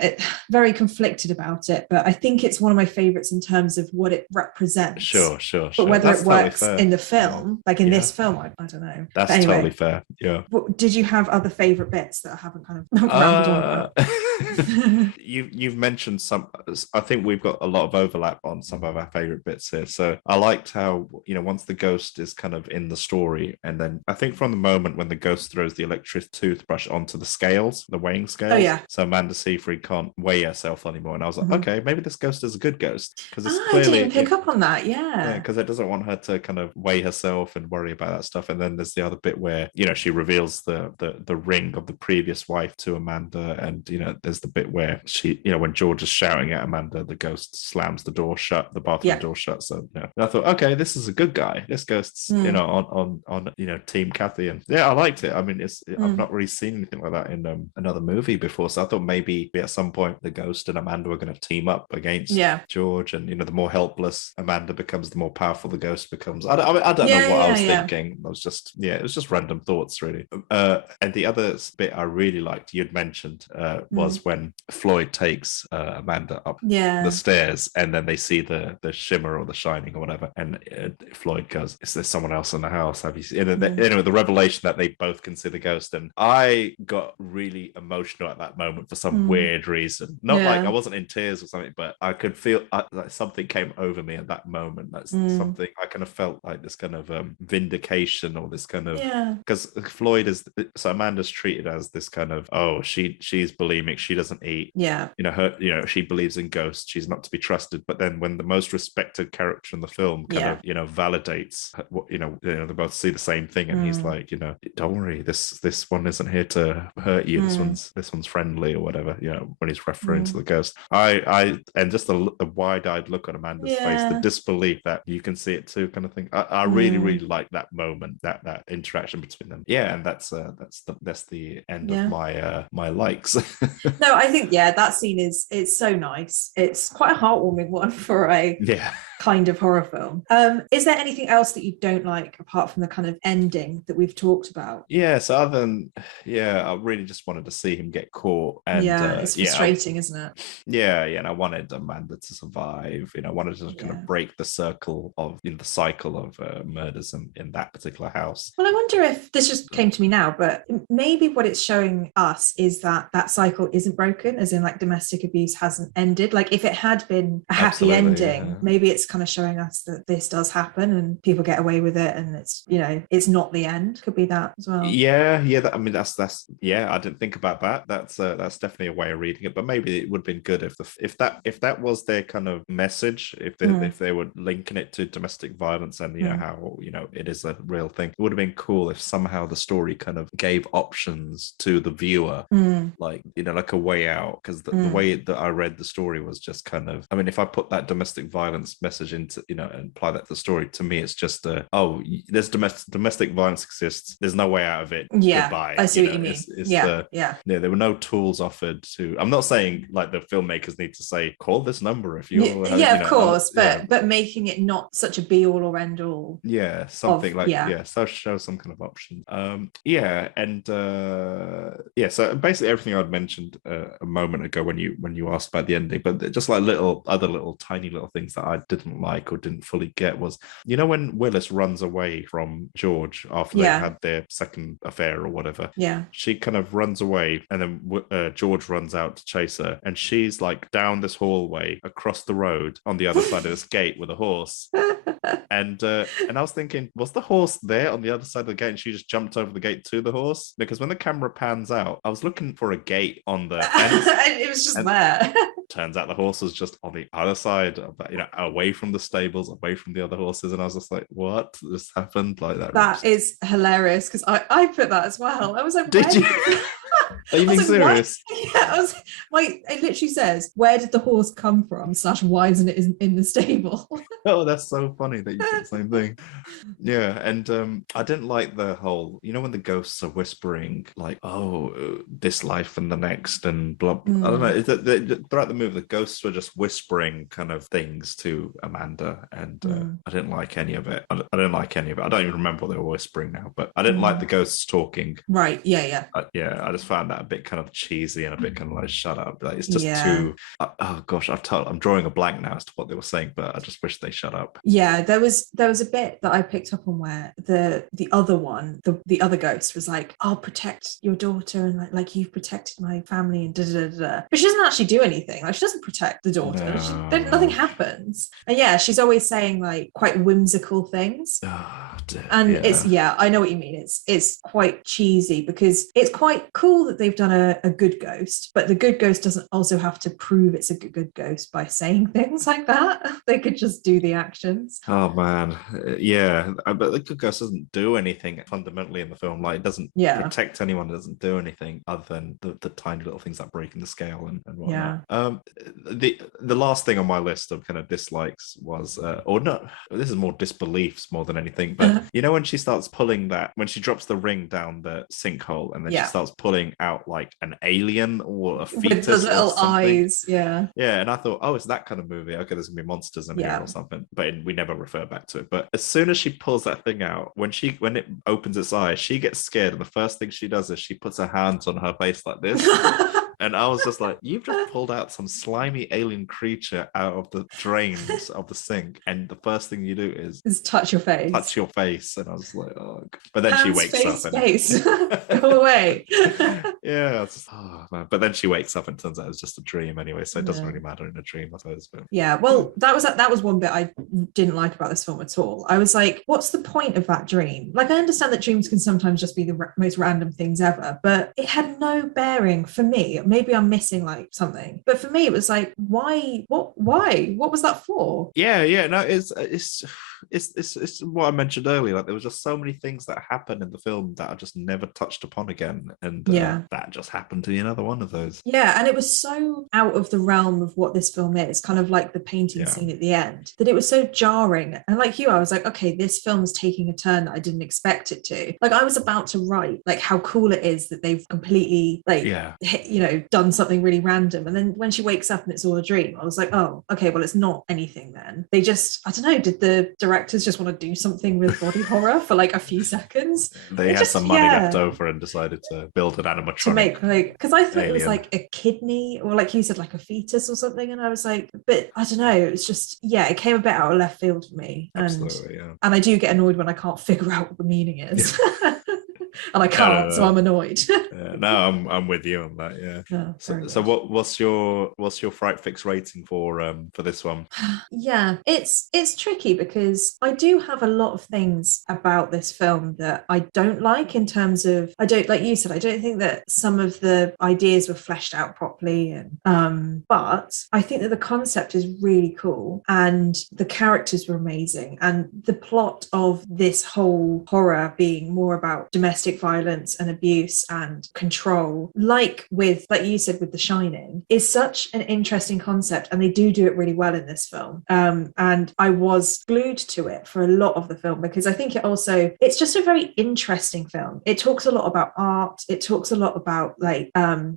very conflicted about it, but I think it's one of my favorites in terms of what it represents. Sure. But whether it works in the film, like in this film, I don't know. That's anyway, totally fair. Yeah. Did you have other favorite bits that I haven't kind of rambled on about? You've mentioned some. I think we've got a lot of overlap on some of our favorite bits here. So I liked how, once the ghost is kind of in the story, and then I think from the moment when the ghost throws the electric toothbrush onto the scales, the weighing scales. So Amanda Seyfried can't weigh herself anymore, and I was like, okay, maybe this ghost is a good ghost, because it's clearly, I didn't pick up on that. Because it doesn't want her to kind of weigh herself and worry about that stuff. And then there's the other bit where she reveals the ring of the previous wife to Amanda. And, there's the bit where she, when George is shouting at Amanda, the ghost slams the door shut, the bathroom door shut. So, and I thought, okay, this is a good guy. This ghost's, on Team Kathy. And yeah, I liked it. I mean, I've not really seen anything like that in another movie before. So I thought maybe at some point the ghost and Amanda were going to team up against George. And, the more helpless Amanda becomes, the more powerful the ghost becomes. I don't know what I was thinking. I was just, it was just random thoughts, really. And the other bit I really liked, you'd mentioned, was when Floyd takes Amanda up the stairs, and then they see the shimmer or the shining or whatever, and Floyd goes, "Is there someone else in the house? Have you seen?" And the revelation that they both can see the ghost, and I got really emotional at that moment for some weird reason. Not like I wasn't in tears or something, but I could feel like something came over me at that moment. That's something I kind of felt like this kind of vindication, or this kind of, because Floyd is, so Amanda's treated as this kind of, she's bulimic, she doesn't eat, she believes in ghosts, she's not to be trusted. But then when the most respected character in the film kind of validates what, they both see the same thing, and he's like, don't worry, this one isn't here to hurt you, this one's friendly or whatever, when he's referring to the ghost. And just the wide-eyed look on Amanda's face, the disbelief that you can see it too, kind of thing. I really, really like that moment, that interaction between them. And that's the end of my likes. No, I think that scene is so nice. It's quite a heartwarming one for a kind of horror film. Is there anything else that you don't like apart from the kind of ending that we've talked about? So other than I really just wanted to see him get caught, and it's frustrating, isn't it? And I wanted Amanda to survive. I wanted to kind of break the circle of the cycle of murders in that particular house. Well, I wonder if this just came to me now, but maybe what it's showing us is that cycle isn't broken, as in like domestic abuse hasn't ended. Like if it had been a happy ending, maybe it's kind of showing us that this does happen and people get away with it, and it's it's not the end. Could be that as well. That's I didn't think about that. That's definitely a way of reading it. But maybe it would have been good if that was their kind of message, if they were linking it to domestic violence and how it is a real thing. It would have been cool if somehow the story kind of gave options to the viewer, like like a way out, because the way that I read the story was just kind of, I mean, if I put that domestic violence message into and apply that to the story, to me it's just there's domestic violence exists, there's no way out of it, goodbye. I see what you mean. There were no tools offered to, I'm not saying like the filmmakers need to say call this number if you of course, but making it not such a be all or end all, something so show some kind of option. So basically everything I'd mentioned a moment ago when you asked about the ending, but just like little tiny little things that I didn't like or didn't fully get was, when Willis runs away from George after they had their second affair or whatever, she kind of runs away, and then George runs out to chase her, and she's like down this hallway across the road on the other side of this gate with a horse. And I was thinking, was the horse there on the other side of the gate and she just jumped over the gate to the horse? Because when the camera pans out, I was looking for a gate on the fence. It was just there. Turns out the horse was just on the other side of that, away from the stables, away from the other horses. And I was just like, what? This happened like that? That is hilarious, because I put that as well. I was like, did you? Are you being serious? I was like, it literally says, where did the horse come from / why isn't it in the stable? Oh, that's so funny that you did the same thing. And I didn't like the whole, when the ghosts are whispering like, oh, this life and the next and blah. I don't know. Throughout the movie, the ghosts were just whispering kind of things to Amanda, and I didn't like any of it. I didn't like any of it. I don't even remember what they were whispering now, but I didn't like the ghosts talking. Right. Yeah. I just found that a bit kind of cheesy and a bit kind of like, shut up. Like, it's just too. Oh gosh, I'm drawing a blank now as to what they were saying, but I just wish they shut up. Yeah, there was a bit that I picked up on where the other one, the other ghost was like, I'll protect your daughter, and like you've protected my family, and da da da da. But she doesn't actually do anything. Like, she doesn't protect the daughter. No. Nothing happens. And yeah, she's always saying like quite whimsical things. Oh, dear. And Yeah. it's, I know what you mean. It's quite cheesy because it's quite cool that they've done a good ghost, but the good ghost doesn't also have to prove it's a good ghost by saying things like that. They could just do the actions. Oh man, yeah, but the good ghost doesn't do anything fundamentally in the film. Like, it doesn't protect anyone. It doesn't do anything other than the tiny little things like breaking the scale and whatnot. The last thing on my list of kind of dislikes was, or no, this is more disbeliefs more than anything. But you know, when she starts pulling that, when she drops the ring down the sinkhole, and then she starts pulling out like an alien or a fetus with the little or something. eyes, yeah, and I thought, oh, it's that kind of movie. Okay, there's gonna be monsters in here or something, but we never refer back to it. But as soon as she pulls that thing out, when it opens its eyes, she gets scared, and the first thing she does is she puts her hands on her face like this. And I was just like, you've just pulled out some slimy alien creature out of the drains of the sink, and the first thing you do is touch your face. Touch your face. And I was like, oh. But then she wakes up and go away. Yeah. Man. But then she wakes up and turns out it's just a dream anyway, so it doesn't really matter in a dream, I suppose. But yeah, well, that was one bit I didn't like about this film at all. I was like, what's the point of that dream? Like, I understand that dreams can sometimes just be the most random things ever, but it had no bearing for me. Maybe I'm missing like something, but for me it was like, why? What was that for? No, it's what I mentioned earlier. Like, there was just so many things that happened in the film that are just never touched upon again, and that just happened to be another one of those. And it was so out of the realm of what this film is, kind of like the painting scene at the end, that it was so jarring. And like you, I was like, okay, this film's taking a turn that I didn't expect it to. Like, I was about to write like how cool it is that they've completely done something really random, and then when she wakes up and it's all a dream, I was like, oh, okay, well, it's not anything then. They just, I don't know, did the directors just want to do something with body horror for like a few seconds? They had some money left over and decided to build an animatronic to make, like, because I thought alien. It was like a kidney, or like you said, like a fetus or something, and I was like, but I don't know, it was just, it came a bit out of left field for me. Absolutely, and I do get annoyed when I can't figure out what the meaning is. And I can't, so I'm annoyed. No, I'm with you on that. Yeah. So what's your Fright Fix rating for this one? It's tricky because I do have a lot of things about this film that I don't like, in terms of, I don't, like you said, I don't think that some of the ideas were fleshed out properly, and but I think that the concept is really cool, and the characters were amazing, and the plot of this whole horror being more about domestic violence and abuse and control, like you said with The Shining, is such an interesting concept, and they do it really well in this film. And I was glued to it for a lot of the film, because I think it's just a very interesting film. It talks a lot about art. It talks a lot about like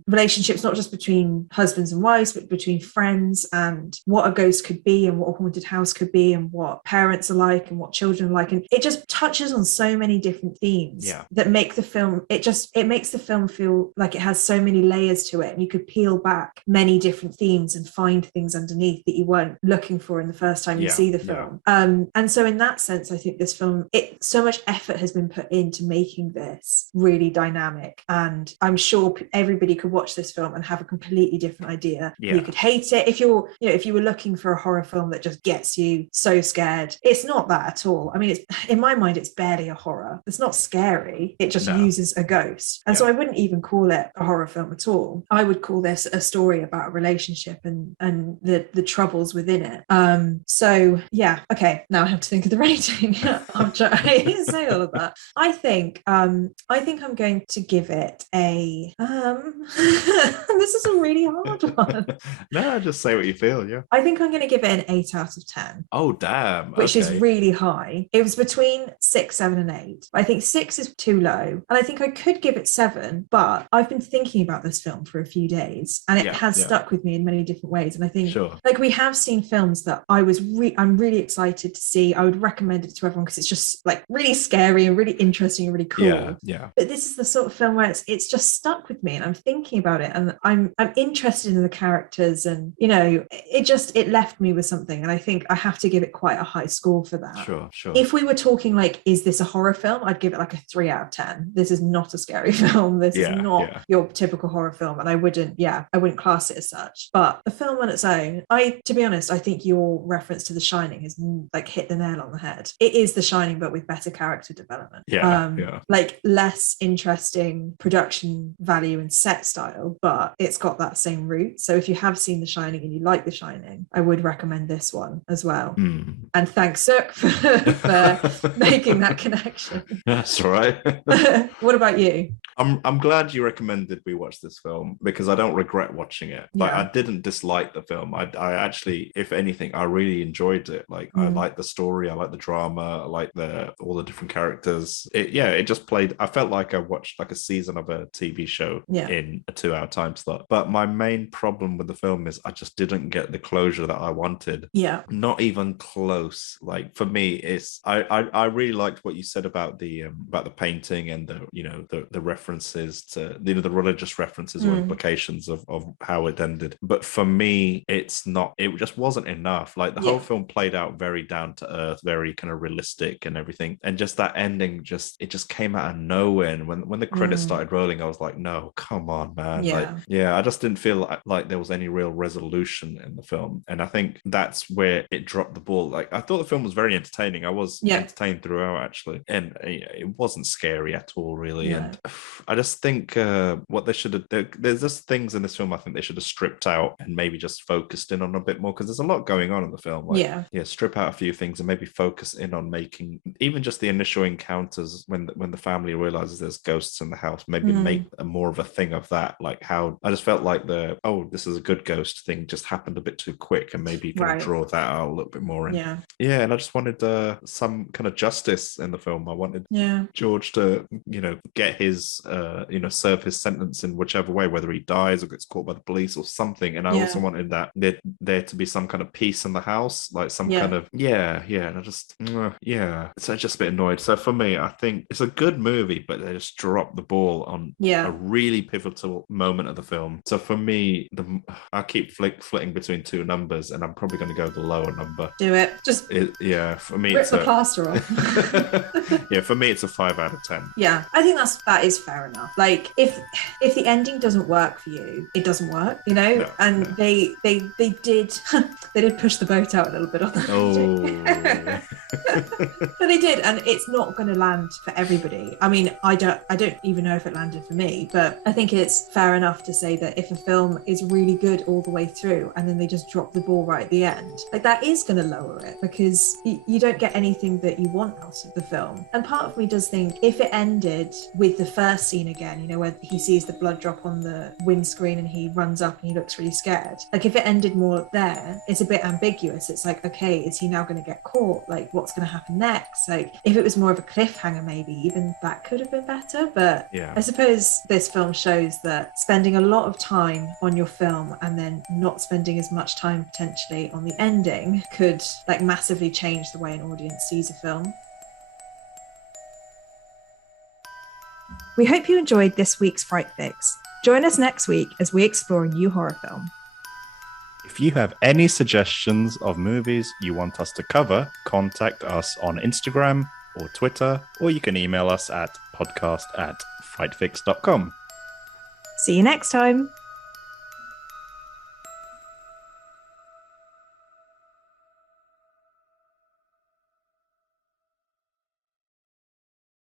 relationships, not just between husbands and wives, but between friends, and what a ghost could be, and what a haunted house could be, and what parents are like, and what children are like. And it just touches on so many different themes that make the film, it makes the film feel like it has so many layers to it, and you could peel back many different themes and find things underneath that you weren't looking for in the first time you see the film. And so in that sense, I think this film, so much effort has been put into making this really dynamic, and I'm sure everybody could watch this film and have a completely different idea. You could hate it if you were looking for a horror film that just gets you so scared. It's not that at all. I mean, in my mind, it's barely a horror. It's not scary. It just uses a ghost. And so I wouldn't even call it a horror film at all. I would call this a story about a relationship and the troubles within it. Okay, now I have to think of the rating after I say all of that. I think I'm going to give it a this is a really hard one. No, just say what you feel. I think I'm going to give it an 8 out of 10. Oh damn. Which is really high. It was between 6, 7 and 8. I think 6 is too low, and I think I could give it 7, but I've been thinking about this film for a few days, and it has stuck with me in many different ways. And I think like we have seen films that I'm really excited to see. I would recommend it to everyone because it's just like really scary and really interesting and really cool. But this is the sort of film where it's just stuck with me, and I'm thinking about it, and I'm interested in the characters, and it left me with something, and I think I have to give it quite a high score for that. Sure. If we were talking like, is this a horror film, I'd give it like a 3 out of 10. This is not a scary film. This is Yeah, not yeah. your typical horror film, and I wouldn't class it as such. But the film on its own, to be honest, I think your reference to The Shining has like hit the nail on the head. It is The Shining, but with better character development. Yeah. Like less interesting production value and set style, but it's got that same root. So if you have seen The Shining and you like The Shining, I would recommend this one as well. And thanks, Suk, for making that connection. That's all right. What about you? I'm glad you recommended we watch this film, because I don't regret watching it. Like, I didn't dislike the film. I actually, if anything, I really enjoyed it. Like, I like the story, I like the drama, I like all the different characters. It just played. I felt like I watched like a season of a TV show in a 2-hour time slot. But my main problem with the film is I just didn't get the closure that I wanted. Yeah, not even close. Like, for me, it's I really liked what you said about the painting and the references to the religious references or implications of how it ended. But for me, it just wasn't enough. Like, the whole film played out very down to earth, very kind of realistic and everything, and just that ending it just came out of nowhere. And when the credits started rolling, I was like, no, come on, man. I just didn't feel like there was any real resolution in the film, and I think that's where it dropped the ball. Like, I thought the film was very entertaining. I was entertained throughout, actually, and it wasn't scary at all, really. And I just think what they should have, there's just things in this film I think they should have stripped out and maybe just focused in on a bit more, because there's a lot going on in the film. Like, strip out a few things and maybe focus in on making even just the initial encounters when the family realizes there's ghosts in the house. Maybe make more of a thing of that. Like, how I just felt like this is a good ghost thing just happened a bit too quick, and maybe you can draw that out a little bit more. And and I just wanted some kind of justice in the film. I wanted George to get his serve his sentence in whichever way, whether he dies or gets caught by the police or something. And I also wanted that there to be some kind of peace in the house, like some kind of and I just so I just a bit annoyed. So for me, I think it's a good movie, but they just dropped the ball on a really pivotal moment of the film. So for me, I keep flitting between two numbers, and I'm probably going to go the lower number. Do it. Just for me, rip the plaster off. For me, it's a 5 out of 10. Yeah, I think that is fair enough. Like, if the ending doesn't work for you, it doesn't work, They did push the boat out a little bit on that. But they did, and it's not going to land for everybody. I mean, I don't even know if it landed for me, but I think it's fair enough to say that if a film is really good all the way through and then they just drop the ball right at the end, like, that is going to lower it, because you don't get anything that you want out of the film. And part of me does think if it ended with the first scene again, where he sees the blood drop on the windscreen and he runs up and he looks really scared, like, if it ended more there, it's a bit ambiguous. It's like, okay, is he now going to get caught? Like, what's going to happen next? Like, if it was more of a cliffhanger, maybe even that could have been better. But I suppose this film shows that spending a lot of time on your film and then not spending as much time potentially on the ending could, like, massively change the way an audience sees a film. We hope you enjoyed this week's Fright Fix. Join us next week as we explore a new horror film. If you have any suggestions of movies you want us to cover, contact us on Instagram or Twitter, or you can email us at podcast@frightfix.com. See you next time.